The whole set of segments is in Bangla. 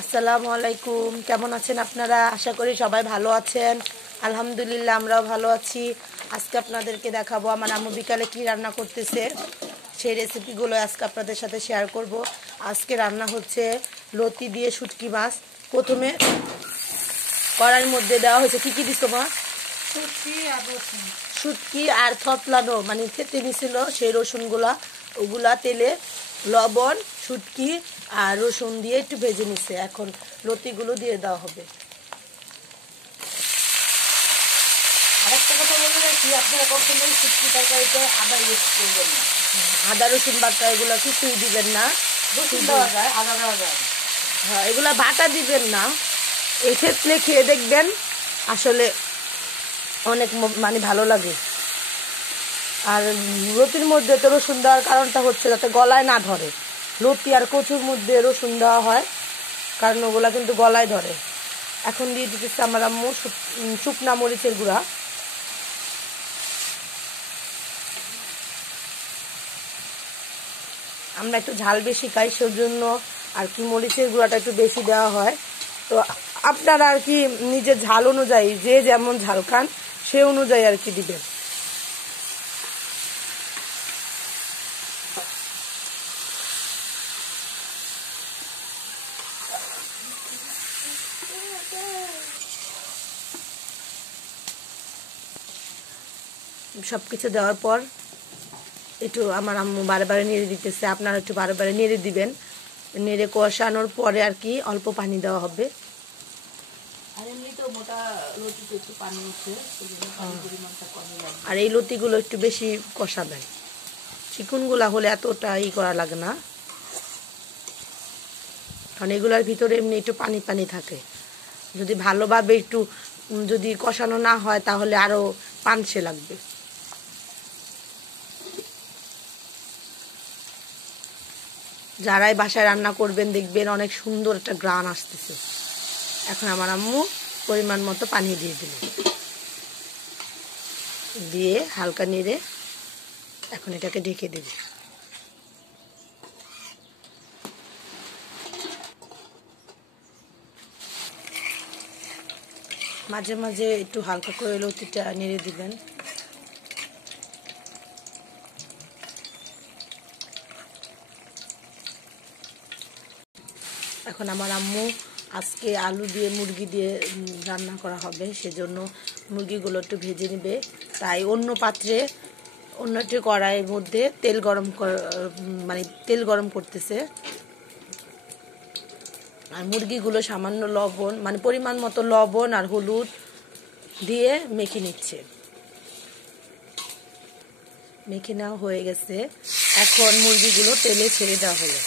আসসালামু আলাইকুম। কেমন আছেন আপনারা? আশা করি সবাই ভালো আছেন। আলহামদুলিল্লাহ আমরাও ভালো আছি। আজকে আপনাদেরকে দেখাবো আমার আম্মু বিকালে কি রান্না করতেছে, সেই রেসিপিগুলো আজকে আপনাদের সাথে শেয়ার করব। আজকে রান্না হচ্ছে লতি দিয়ে শুটকি মাছ। প্রথমে কড়াইয়ের মধ্যে দেওয়া হয়েছে কি কি দিস মা? শুটকি আর থতলানো মানে থেতে নিছিল সেই রসুনগুলা, ওগুলা তেলে লবণ, শুটকি আর রসুন দিয়ে একটু ভেজে নিছে। এখন লতিগুলো দিয়ে দেওয়া হবে। আরেকটা কথা বলে রাখি, আপনারা কখনোই শুটকি তরকারিতে আদা ইউজ করবেন না। আদা রসুন বাটা এগুলো কিছুই দিবেন না। রসুন দেওয়া যায়, আদা দেওয়া যায় না। হ্যাঁ, এগুলা বাটা দিবেন না। এক্ষেত্রে খেয়ে দেখবেন আসলে অনেক মানে ভালো লাগে। আর লতির মধ্যে তো রসুন দেওয়ার কারণটা হচ্ছে যাতে গলায় না ধরে। লতি আর কচুর মধ্যে রসুন দেওয়া হয় কারণ ওগুলা কিন্তু গলায় ধরে। এখন দিয়ে দিতেছে আমার আম্মু শুকনা মরিচের গুঁড়া। আমরা একটু ঝাল বেশি খাই, সেজন্য আর কি মরিচের গুঁড়াটা একটু বেশি দেওয়া হয়। তো আপনারা আর কি নিজের ঝাল অনুযায়ী যে যেমন ঝাল খান সে অনুযায়ী আর কি দিবেন। সবকিছু দেওয়ার পর একটু আমার আম্মু বারে বারে নেড়ে দিতেছে, আপনারা একটু বারে বারে নেড়ে দিবেন। নেড়ে কষানোর পরে আর কি অল্প পানি দেওয়া হবে। আর এমনিতেও মোটা লতিতে একটু পানি উঠে, সেজন্য পানির পরিমাণটা কমই লাগবে। আর এই লতিগুলো একটু বেশি কষাবেন। চিকনগুলা হলে এতটা করা লাগে না, কারণ এগুলার ভিতরে এমনি একটু পানি পানি থাকে। যদি ভালোভাবে একটু যদি কষানো না হয় তাহলে আরো পানসে লাগবে। যারাই বাসায় রান্না করবেন দেখবেন অনেক সুন্দর একটা গ্রান আসতেছে। এখন আমার আম্মু পরিমাণ মতো পানি দিয়ে দিল, দিয়ে হালকা নেড়ে এখন এটাকে ঢেকে দেবে। মাঝে মাঝে একটু হালকা করে লতিটা নেড়ে দিবেন। এখন আমার আম্মু আজকে আলু দিয়ে মুরগি দিয়ে রান্না করা হবে, সেজন্য মুরগিগুলো একটু ভেজে নেবে। তাই অন্য পাত্রে অন্য একটি কড়াইয়ের মধ্যে তেল গরম করতেছে। আর মুরগিগুলো সামান্য লবণ মানে পরিমাণ মতো লবণ আর হলুদ দিয়ে মেখে নিচ্ছে। মেখে নেওয়া হয়ে গেছে। এখন মুরগিগুলো তেলে ছেড়ে দেওয়া হলো।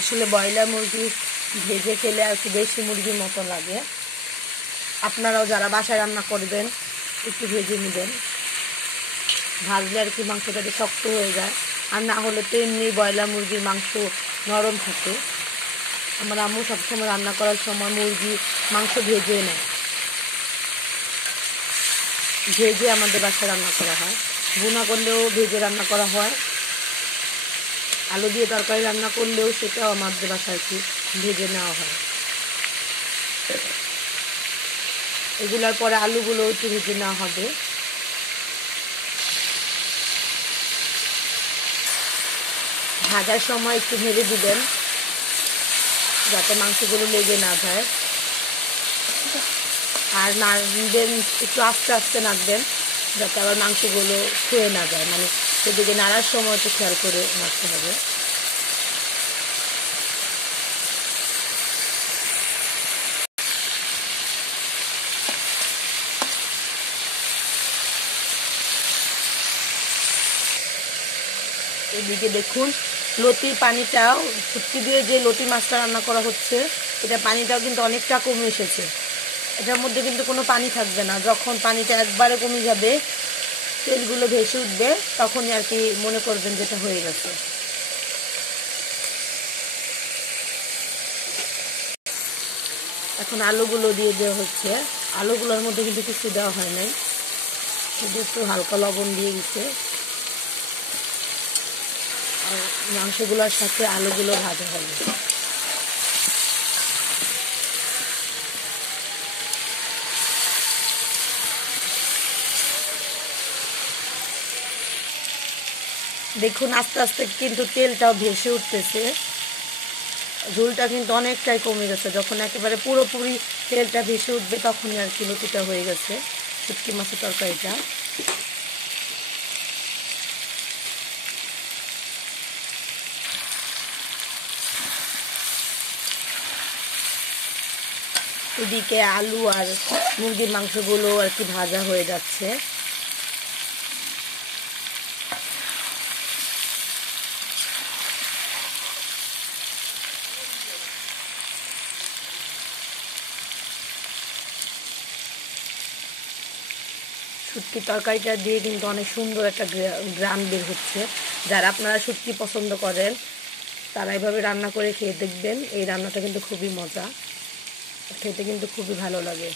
আসলে ব্রয়লার মুরগি ভেজে খেলে আর কি দেশি মুরগির মতো লাগে। আপনারাও যারা বাসায় রান্না করবেন একটু ভেজে নেবেন, ভাজলে আর কি মাংসটা শক্ত হয়ে যায়। আর না হলে তো এমনি ব্রয়লার মুরগির মাংস নরম থাকে। আমার আম্মু সবসময় রান্না করার সময় মুরগি মাংস ভেজে নেয়, ভেজে আমাদের বাসায় রান্না করা হয়। ভুনা করলেও ভেজে রান্না করা হয়, আলু দিয়ে তরকারি রান্না করলেও সেটাও আমাদের বাসায় কি ভেজে নেওয়া হয়। এগুলার পরে আলুগুলো একটু ভেজে নেওয়া হবে। ভাজার সময় একটু ভেজে দিবেন যাতে মাংসগুলো লেগে না যায়। আর নাড়বেন, একটু আস্তে আস্তে নাড়বেন যাতে আবার মাংসগুলো ছুঁয়ে না যায়, মানে সেদিকে নাড়ার সময় একটু খেয়াল করে নাড়তে হবে। এদিকে দেখুন লতির পানিটাও, শুটকি দিয়ে যে লতি মাছটা রান্না করা হচ্ছে এটা পানিটাও কিন্তু অনেকটা কমে এসেছে। এটার মধ্যে কিন্তু কোনো পানি থাকবে না। যখন পানিটা একবারে কমে যাবে তেলগুলো ভেসে উঠবে তখনই আর কি মনে করবেন যেটা হয়ে গেছে। এখন আলুগুলো দিয়ে দেওয়া হচ্ছে। আলুগুলোর মধ্যে কিন্তু কিছু দেওয়া হয় নাই, শুধু একটু হালকা লবণ দিয়ে দিচ্ছে। আর মাংসগুলোর সাথে আলুগুলো ভাজা হবে। দেখুন আস্তে আস্তে কিন্তু তেলটাও ভেসে উঠতেছে, ঝোলটা কিন্তু অনেকটাই কমে গেছে। যখন একেবারে পুরোপুরি তেলটা ভেসে উঠবে তখনই আর কি লতিটা হয়ে গেছে, শুটকি মাছের তরকারিটা। এদিকে আলু আর মুরগির মাংসগুলো আর কি ভাজা হয়ে যাচ্ছে। শুটকি তরকারিটা দিয়ে কিন্তু অনেক সুন্দর একটা গ্রান বের হচ্ছে। যারা আপনারা শুটকি পছন্দ করেন তারা এভাবে রান্না করে খেয়ে দেখবেন। এই রান্নাটা কিন্তু খুবই মজা, খেতে কিন্তু খুবই ভালো লাগে।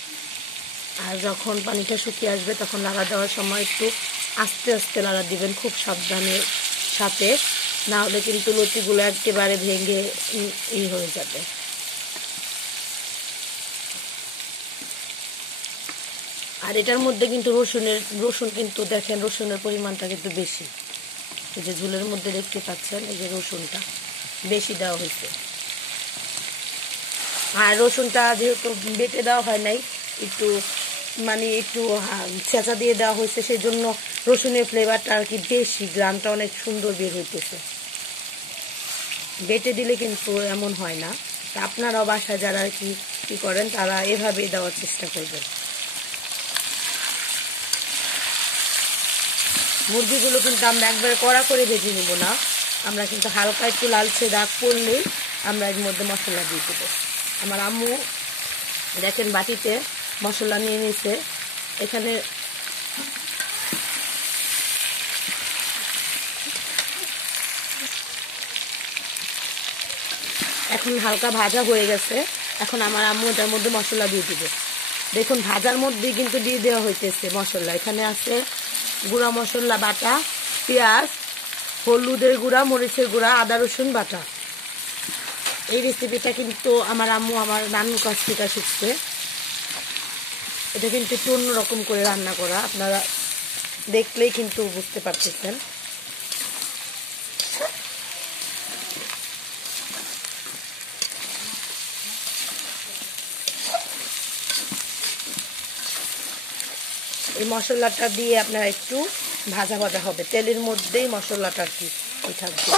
আর যখন পানিটা শুকিয়ে আসবে তখন নাড়া দেওয়ার সময় একটু আস্তে আস্তে নাড়া দিবেন, খুব সাবধানের সাথে, না হলে কিন্তু লতিগুলো একেবারে ভেঙে হয়ে যাবে। আর এটার মধ্যে কিন্তু রসুন কিন্তু দেখেন রসুনের পরিমাণটা কিন্তু বেশি। এই যে ঝোলের মধ্যে দেখতে পাচ্ছেন এই যে রসুনটা বেশি দেওয়া হয়েছে। আর রসুনটা যেহেতু বেটে দেওয়া হয় নাই, একটু একটু ছেঁচা দিয়ে দেওয়া হয়েছে, সেই জন্য রসুনের ফ্লেভারটা আর কি বেশি, গ্রানটা অনেক সুন্দর বের হইতেছে। বেটে দিলে কিন্তু এমন হয় না। আপনারাও বাসায় যারা কি করেন তারা এভাবেই দেওয়ার চেষ্টা করবেন। মুরগিগুলো কিন্তু আমরা একবারে কড়া করে ভেজে নেব না, আমরা কিন্তু হালকা একটু লালচে দাগ পড়লেই আমরা এর মধ্যে মশলা দিয়ে দেবো। আমার আম্মু দেখেন বাটিতে মশলা নিয়ে নিয়েছে। এখানে এখন হালকা ভাজা হয়ে গেছে। এখন আমার আম্মু এটার মধ্যে মশলা দিয়ে দিবে। দেখুন ভাজার মধ্যেই কিন্তু দিয়ে দেওয়া হইতেছে মশলা। এখানে আছে গুঁড়া মশলা বাটা, পেঁয়াজ, হলুদের গুঁড়া, মরিচের গুঁড়া, আদা রসুন বাটা। এই রেসিপিটা কিন্তু আমার আম্মু আমার নানুর কাছ থেকে শিখছে। এটা কিন্তু একটু অন্যরকম করে রান্না করা, আপনারা দেখলেই কিন্তু বুঝতে পারতেছেন। এই মশলাটা দিয়ে আপনারা একটু ভাজা ভাজা হবে, তেলের মধ্যেই মশলাটা আর কি থাকবে।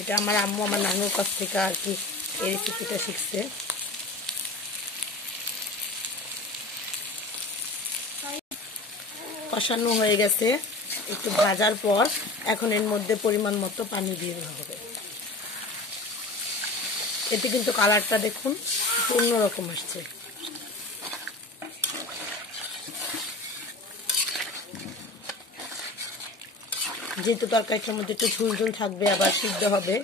এটা আমার আম্মু আমার নানুর কাছ থেকে আর কি এই রেসিপিটা শিখছে। কষানো হয়ে গেছে একটু ভাজার পর, এখন এর মধ্যে পরিমাণ মতো পানি দিয়ে দেওয়া হবে। এতে কিন্তু কালারটা দেখুন অন্যরকম আসছে। যেহেতু তরকারিটার মধ্যে একটু ঝুল ঝুল থাকবে, আবার সিদ্ধ হবে,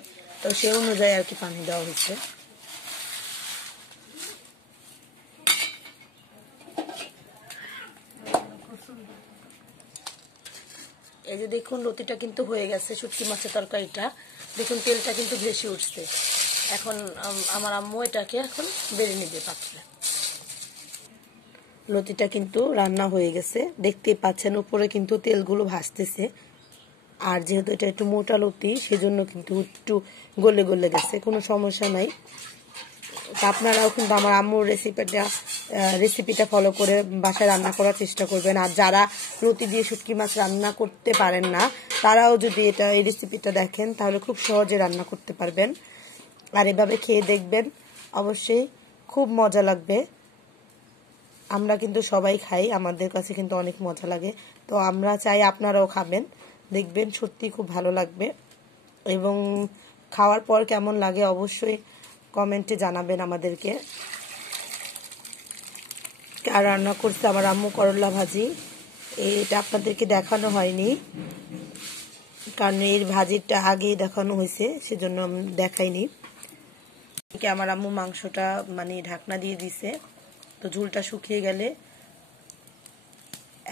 তো সে অনুযায়ী আর কি পানি দেওয়া হয়েছে। এই যে দেখুন লতিটা কিন্তু হয়ে গেছে, শুটকি মাছের তরকারিটা দেখুন তেলটা কিন্তু ভেসে উঠছে। এখন আমার আম্মু এটাকে এখন বেড়ে নেবে পাত্রে। লতিটা কিন্তু রান্না হয়ে গেছে, দেখতেই পাচ্ছেন উপরে কিন্তু তেলগুলো ভাসতেছে। আর যেহেতু এটা একটু মোটা লতি সেজন্য কিন্তু একটু গলে গলে গেছে, কোনো সমস্যা নাই। আপনারাও কিন্তু আমার আম্মুর রেসিপিটা ফলো করে বাসায় রান্না করার চেষ্টা করবেন। আর যারা লতি দিয়ে শুটকি মাছ রান্না করতে পারেন না তারাও যদি এই রেসিপিটা দেখেন তাহলে খুব সহজে রান্না করতে পারবেন। আর এভাবে খেয়ে দেখবেন, অবশ্যই খুব মজা লাগবে। আমরা কিন্তু সবাই খাই, আমাদের কাছে কিন্তু অনেক মজা লাগে। তো আমরা চাই আপনারাও খাবেন, দেখবেন সত্যি খুব ভালো লাগবে। এবং খাওয়ার পর কেমন লাগে অবশ্যই কমেন্টে জানাবেন আমাদেরকে। আর রান্না করছে আমার আম্মু করলা ভাজি, এটা আপনাদেরকে দেখানো হয়নি, কারণ এর ভাজিটা আগেই দেখানো হয়েছে, সেজন্য আমি দেখাইনি। আমার আম্মু মাংসটা মানে ঢাকনা দিয়ে দিছে, তো ঝোলটা শুকিয়ে গেলে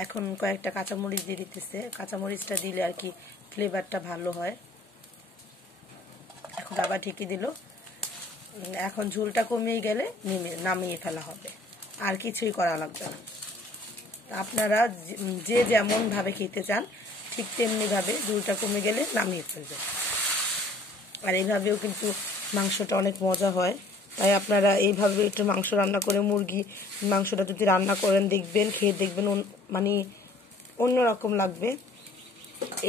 এখন কয়েকটা কাঁচামরিচ দিয়ে দিতেছে। কাঁচামরিচটা দিলে আর কি ফ্লেভারটা ভালো হয়। এখন আবার ঢেকে দিল। এখন ঝোলটা কমিয়ে গেলে নামিয়ে ফেলা হবে, আর কিছুই করা লাগবে না। আপনারা যে যেমন ভাবে খেতে চান ঠিক তেমনি ভাবে ঝোলটা কমে গেলে নামিয়ে ফেলবে। আর এইভাবেও কিন্তু মাংসটা অনেক মজা হয়, তাই আপনারা এইভাবে একটু মাংস রান্না করে, মুরগি মাংসটা যদি রান্না করেন দেখবেন, খেয়ে দেখবেন মানে অন্যরকম লাগবে।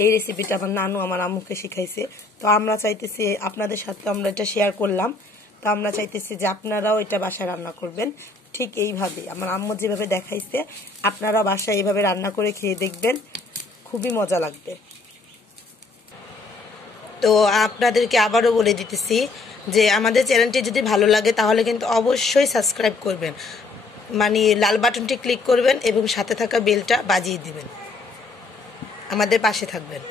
এই রেসিপিটা আমার নানু আমার আম্মুকে শিখাইছে, তো আমরা চাইতেছি আপনাদের সাথে আমরা এটা শেয়ার করলাম। তো আমরা চাইতেছি যে আপনারাও এটা বাসায় রান্না করবেন ঠিক এইভাবে, আমার আম্মু যেভাবে দেখাইছে আপনারাও বাসায় এইভাবে রান্না করে খেয়ে দেখবেন, খুবই মজা লাগবে। তো আপনাদেরকে আবারও বলে দিতেছি যে আমাদের চ্যানেলটি যদি ভালো লাগে তাহলে কিন্তু অবশ্যই সাবস্ক্রাইব করবেন, মানে লাল বাটনটি ক্লিক করবেন এবং সাথে থাকা বেলটা বাজিয়ে দিবেন, আমাদের পাশে থাকবেন।